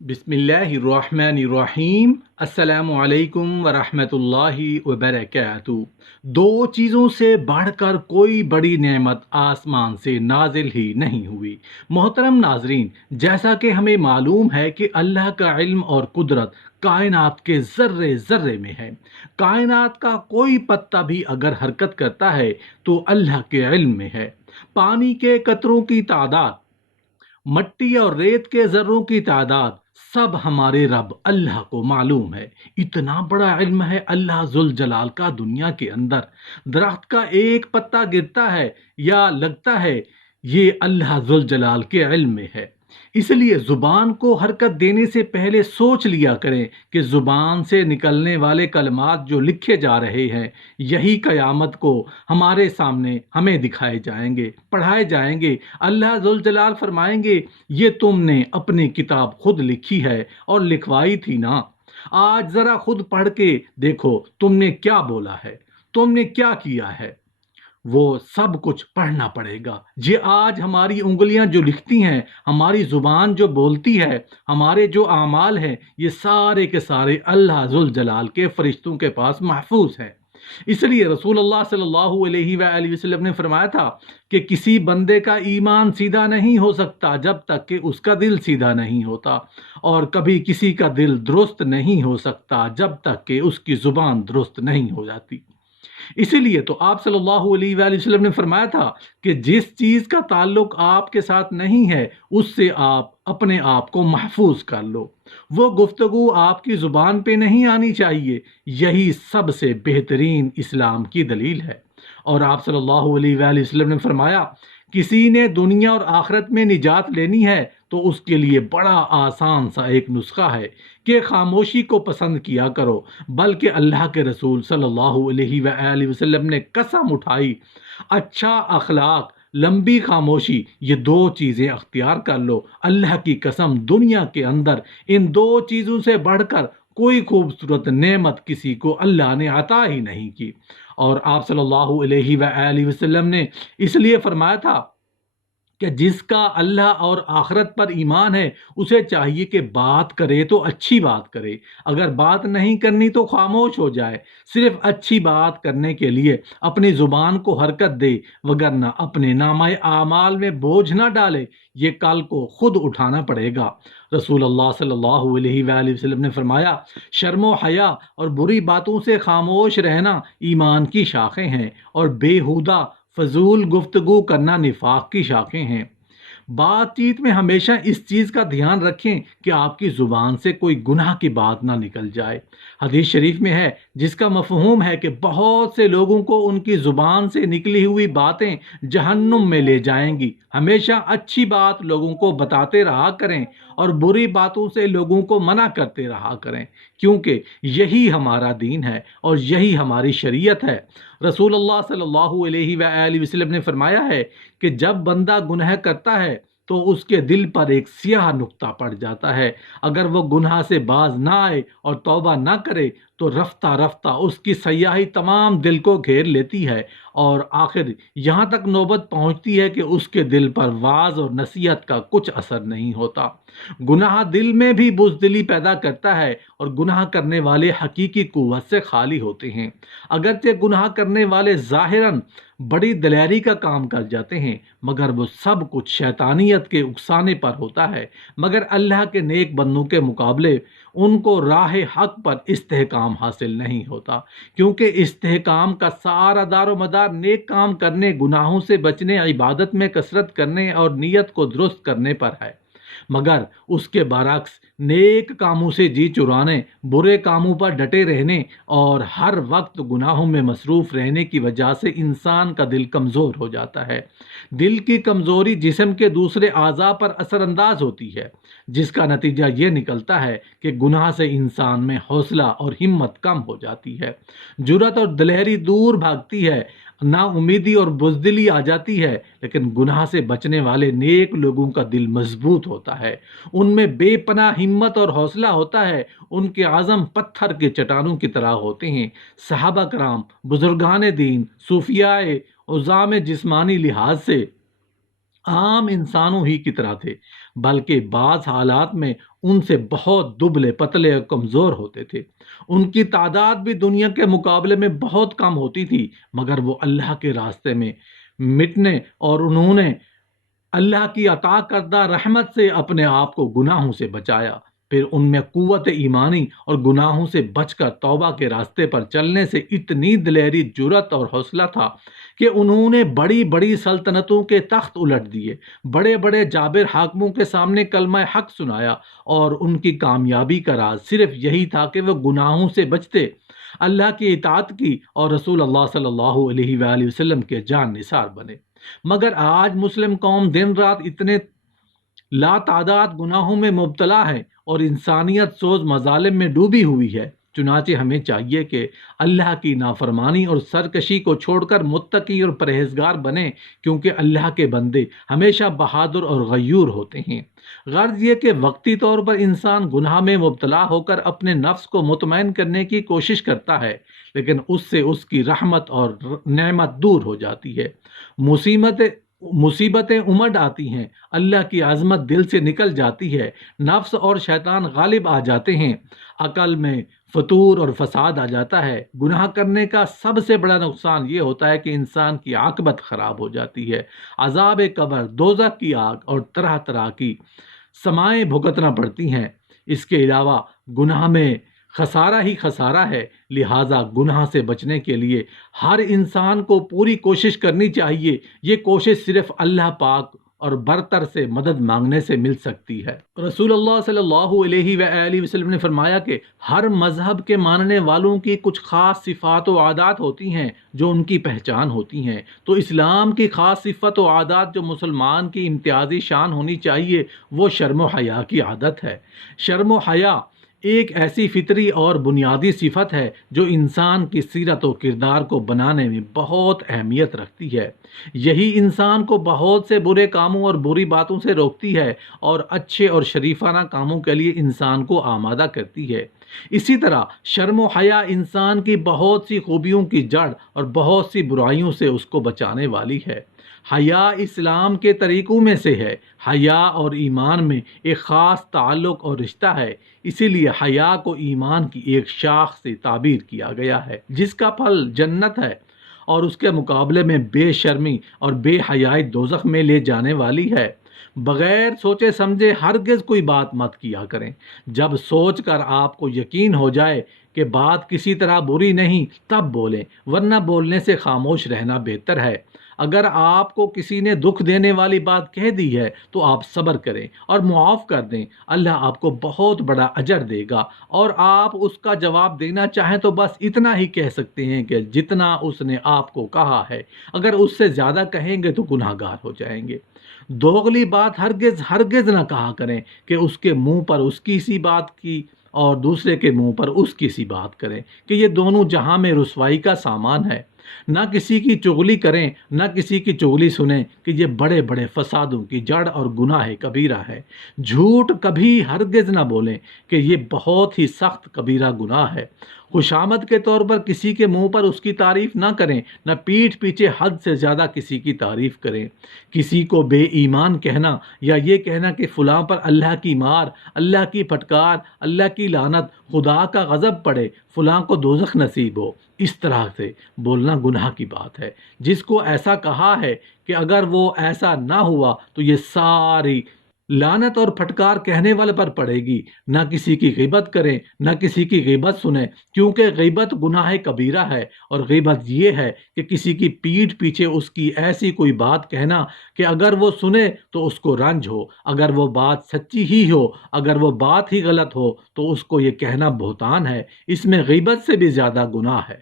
बिस्मिल्लाहिर्रहमानिर्रहीम। अस्सलामु अलैकुम वरहमतुल्लाहि वबरकातुहू। दो चीज़ों से बढ़कर कोई बड़ी नेमत आसमान से नाजिल ही नहीं हुई। मोहतरम नाजरीन, जैसा कि हमें मालूम है कि अल्लाह का इल्म और कुदरत कायनात के ज़र्रे ज़र्रे में है। कायनात का कोई पत्ता भी अगर हरकत करता है तो अल्लाह के इल्म में है। पानी के कतरों की तादाद, मट्टी और रेत के जर्रों की तादाद, सब हमारे रब अल्लाह को मालूम है। इतना बड़ा इल्म है अल्लाह जुल जलाल का दुनिया के अंदर। दरख्त का एक पत्ता गिरता है या लगता है, ये अल्लाह जुल जलाल के इल्म में है। इसलिए ज़ुबान को हरकत देने से पहले सोच लिया करें कि ज़ुबान से निकलने वाले कलमात जो लिखे जा रहे हैं, यही क़यामत को हमारे सामने हमें दिखाए जाएंगे, पढ़ाए जाएंगे। अल्लाह जुल जलाल फरमाएंगे, ये तुमने अपनी किताब खुद लिखी है और लिखवाई थी ना। आज ज़रा खुद पढ़ के देखो तुमने क्या बोला है, तुमने क्या किया है। वो सब कुछ पढ़ना पड़ेगा। ये आज हमारी उंगलियां जो लिखती हैं, हमारी ज़ुबान जो बोलती है, हमारे जो आमाल हैं, ये सारे के सारे अल्लाह जुल जलाल के फरिश्तों के पास महफूज हैं। इसलिए रसूलुल्लाह सल्लल्लाहु अलैहि वसल्लम ने फरमाया था कि किसी बंदे का ईमान सीधा नहीं हो सकता जब तक कि उसका दिल सीधा नहीं होता, और कभी किसी का दिल दुरुस्त नहीं हो सकता जब तक कि उसकी ज़ुबान दुरुस्त नहीं हो जाती। इसीलिए तो आप सल्लल्लाहु अलैहि वसल्लम ने फरमाया था कि जिस चीज़ का ताल्लुक आपके साथ नहीं है, उससे आप अपने आप को महफूज कर लो। वो गुफ्तगू आपकी ज़ुबान पे नहीं आनी चाहिए। यही सबसे बेहतरीन इस्लाम की दलील है। और आप सल्लल्लाहु अलैहि वसल्लम ने फरमाया, किसी ने दुनिया और आखिरत में निजात लेनी है तो उसके लिए बड़ा आसान सा एक नुस्खा है कि खामोशी को पसंद किया करो। बल्कि अल्लाह के रसूल सल्लल्लाहु अलैहि वसल्लम ने कसम उठाई, अच्छा अखलाक, लंबी खामोशी, ये दो चीज़ें अख्तियार कर लो। अल्लाह की कसम, दुनिया के अंदर इन दो चीज़ों से बढ़कर कोई खूबसूरत नेमत किसी को अल्लाह ने अता ही नहीं की। और आप सल्लल्लाहु अलैहि वसल्लम ने इसलिए फरमाया था कि जिसका अल्लाह और आखिरत पर ईमान है, उसे चाहिए कि बात करे तो अच्छी बात करे। अगर बात नहीं करनी तो खामोश हो जाए। सिर्फ अच्छी बात करने के लिए अपनी ज़ुबान को हरकत दे, वगरना अपने नामाए आमाल में बोझ ना डाले। ये कल को खुद उठाना पड़ेगा। रसूलुल्लाह सल्लल्लाहु अलैहि वसल्लम ने फरमाया, शर्म हया और बुरी बातों से खामोश रहना ईमान की शाखें हैं, और बेहुदा फजूल गुफ्तगू करना निफाक की शाखें हैं। बातचीत में हमेशा इस चीज़ का ध्यान रखें कि आपकी ज़ुबान से कोई गुनाह की बात ना निकल जाए। हदीस शरीफ में है, जिसका मफ़हूम है कि बहुत से लोगों को उनकी ज़ुबान से निकली हुई बातें जहन्नुम में ले जाएंगी। हमेशा अच्छी बात लोगों को बताते रहा करें और बुरी बातों से लोगों को मना करते रहा करें, क्योंकि यही हमारा दीन है और यही हमारी शरीयत है। रसूलुल्लाह सल्लल्लाहु अलैहि वसल्लम ने फरमाया है कि जब बंदा गुनाह करता है तो उसके दिल पर एक स्याह नुक्ता पड़ जाता है। अगर वो गुनाह से बाज ना आए और तौबा ना करे तो रफ्ता रफ्ता उसकी सयाही तमाम दिल को घेर लेती है, और आखिर यहाँ तक नौबत पहुँचती है कि उसके दिल पर वाज और नसीहत का कुछ असर नहीं होता। गुनाह दिल में भी बुज़दिली पैदा करता है और गुनाह करने वाले हकीकी कुव्वत से खाली होते हैं। अगरचे गुनाह करने वाले ज़ाहिरन बड़ी दलेरी का काम कर जाते हैं, मगर वो सब कुछ शैतानियत के उकसाने पर होता है। मगर अल्लाह के नेक बंदों के मुकाबले उनको राह हक पर इस्तेहकाम हासिल नहीं होता, क्योंकि इस्तेहकाम का सारा दारो मदार नेक काम करने, गुनाहों से बचने, इबादत में कसरत करने और नीयत को दुरुस्त करने पर है। मगर उसके बरक्स नेक कामों से जी चुराने, बुरे कामों पर डटे रहने और हर वक्त गुनाहों में मसरूफ़ रहने की वजह से इंसान का दिल कमज़ोर हो जाता है। दिल की कमज़ोरी जिस्म के दूसरे आज़ा पर असरअंदाज होती है, जिसका नतीजा ये निकलता है कि गुनाह से इंसान में हौसला और हिम्मत कम हो जाती है, जुर्रत और दिलेरी दूर भागती है, ना उम्मीदी और बुज़दिली आ जाती है। लेकिन गुनाह से बचने वाले नेक लोगों का दिल मजबूत होता है, उनमें बेपनाह हिम्मत और हौसला होता है, उनके आज़म पत्थर के चट्टानों की तरह होते हैं। सहाबा कराम, बुजुर्गान दीन, सूफियाए उज़ाम जिस्मानी लिहाज से عام انسانوں ہی کی طرح تھے، بلکہ بعض حالات میں ان سے بہت دبلے پتلے اور کمزور ہوتے تھے۔ ان کی تعداد بھی دنیا کے مقابلے میں بہت کم ہوتی تھی، مگر وہ اللہ کے راستے میں مٹنے اور انہوں نے اللہ کی عطا کردہ رحمت سے اپنے آپ کو گناہوں سے بچایا۔ پھر ان میں قوت ایمانی اور گناہوں سے بچ کر توبہ کے راستے پر چلنے سے اتنی دلیری، جرت اور حوصلہ تھا کہ انہوں نے بڑی بڑی سلطنتوں کے تخت الٹ دیے، بڑے بڑے جابر حاکموں کے سامنے کلمہ حق سنایا، اور ان کی کامیابی کا راز صرف یہی تھا کہ وہ گناہوں سے بچتے، اللہ کی اطاعت کی اور رسول اللہ صلی اللہ علیہ وآلہ وسلم کے جان نثار بنے۔ مگر آج مسلم قوم دن رات اتنے لا تعداد گناہوں میں مبتلا ہے اور انسانیت سوز مظالم میں ڈوبی ہوئی ہے۔ چنانچہ ہمیں چاہیے کہ اللہ کی نافرمانی اور سرکشی کو چھوڑ کر متقی اور پرہیزگار بنیں، کیونکہ اللہ کے بندے ہمیشہ بہادر اور غیور ہوتے ہیں۔ غرض یہ کہ وقتی طور پر انسان گناہ میں مبتلا ہو کر اپنے نفس کو مطمئن کرنے کی کوشش کرتا ہے، لیکن اس سے اس کی رحمت اور نعمت دور ہو جاتی ہے۔ مصیبتیں امڈ آتی ہیں، اللہ کی عظمت دل سے نکل جاتی ہے، نفس اور شیطان غالب آ جاتے ہیں، عقل میں فتور اور فساد آ جاتا ہے۔ گناہ کرنے کا سب سے بڑا نقصان یہ ہوتا ہے کہ انسان کی عاقبت خراب ہو جاتی ہے، عذاب قبر، دوزخ کی آگ اور طرح طرح کی سمائیں بھگتنا پڑتی ہیں۔ اس کے علاوہ گناہ میں خسارہ ہی خسارہ ہے، لہٰذا گناہ سے بچنے کے لیے ہر انسان کو پوری کوشش کرنی چاہیے۔ یہ کوشش صرف اللہ پاک اور برتر سے مدد مانگنے سے مل سکتی ہے۔ رسول اللہ صلی اللہ علیہ وآلہ وسلم نے فرمایا کہ ہر مذہب کے ماننے والوں کی کچھ خاص صفات و عادات ہوتی ہیں جو ان کی پہچان ہوتی ہیں، تو اسلام کی خاص صفت و عادات جو مسلمان کی امتیازی شان ہونی چاہیے وہ شرم و حیا کی عادت ہے۔ شرم و حیا ایک ایسی فطری اور بنیادی صفت ہے جو انسان کی سیرت و کردار کو بنانے میں بہت اہمیت رکھتی ہے۔ یہی انسان کو بہت سے برے کاموں اور بری باتوں سے روکتی ہے اور اچھے اور شریفانہ کاموں کے لیے انسان کو آمادہ کرتی ہے۔ اسی طرح شرم و حیا انسان کی بہت سی خوبیوں کی جڑ اور بہت سی برائیوں سے اس کو بچانے والی ہے۔ حیا اسلام کے طریقوں میں سے ہے۔ حیا اور ایمان میں ایک خاص تعلق اور رشتہ ہے، اسی لیے حیا کو ایمان کی ایک شاخ سے تعبیر کیا گیا ہے جس کا پھل جنت ہے، اور اس کے مقابلے میں بے شرمی اور بے حیائی دوزخ میں لے جانے والی ہے۔ بغیر سوچے سمجھے ہرگز کوئی بات مت کیا کریں۔ جب سوچ کر آپ کو یقین ہو جائے کہ بات کسی طرح بری نہیں تب بولیں، ورنہ بولنے سے خاموش رہنا بہتر ہے۔ اگر آپ کو کسی نے دکھ دینے والی بات کہہ دی ہے تو آپ صبر کریں اور معاف کر دیں، اللہ آپ کو بہت بڑا اجر دے گا۔ اور آپ اس کا جواب دینا چاہیں تو بس اتنا ہی کہہ سکتے ہیں کہ جتنا اس نے آپ کو کہا ہے، اگر اس سے زیادہ کہیں گے تو گناہ گار ہو جائیں گے۔ دوغلی بات ہرگز ہرگز نہ کہا کریں کہ اس کے منہ پر اس کی سی بات کی اور دوسرے کے منہ پر اس کی سی بات کریں، کہ یہ دونوں جہاں میں رسوائی کا سامان ہے۔ نہ کسی کی چغلی کریں، نہ کسی کی چغلی سنیں، کہ یہ بڑے بڑے فسادوں کی جڑ اور گناہ کبیرہ ہے۔ جھوٹ کبھی ہرگز نہ بولیں کہ یہ بہت ہی سخت کبیرہ گناہ ہے۔ خوشامد کے طور پر کسی کے منہ پر اس کی تعریف نہ کریں، نہ پیٹھ پیچھے حد سے زیادہ کسی کی تعریف کریں۔ کسی کو بے ایمان کہنا یا یہ کہنا کہ فلاں پر اللہ کی مار، اللہ کی پھٹکار، اللہ کی لعنت، خدا کا غضب پڑے، فلاں کو دوزخ نصیب ہو، اس طرح سے بولنا گناہ کی بات ہے۔ جس کو ایسا کہا ہے کہ اگر وہ ایسا نہ ہوا تو یہ ساری لعنت اور پھٹکار کہنے والے پر پڑے گی۔ نہ کسی کی غیبت کریں، نہ کسی کی غیبت سنیں، کیونکہ غیبت گناہ کبیرہ ہے، اور غیبت یہ ہے کہ کسی کی پیٹھ پیچھے اس کی ایسی کوئی بات کہنا کہ اگر وہ سنے تو اس کو رنج ہو، اگر وہ بات سچی ہی ہو، اگر وہ بات ہی غلط ہو تو اس کو یہ کہنا بہتان ہے۔ اس میں غیبت سے بھی زیادہ گناہ ہے۔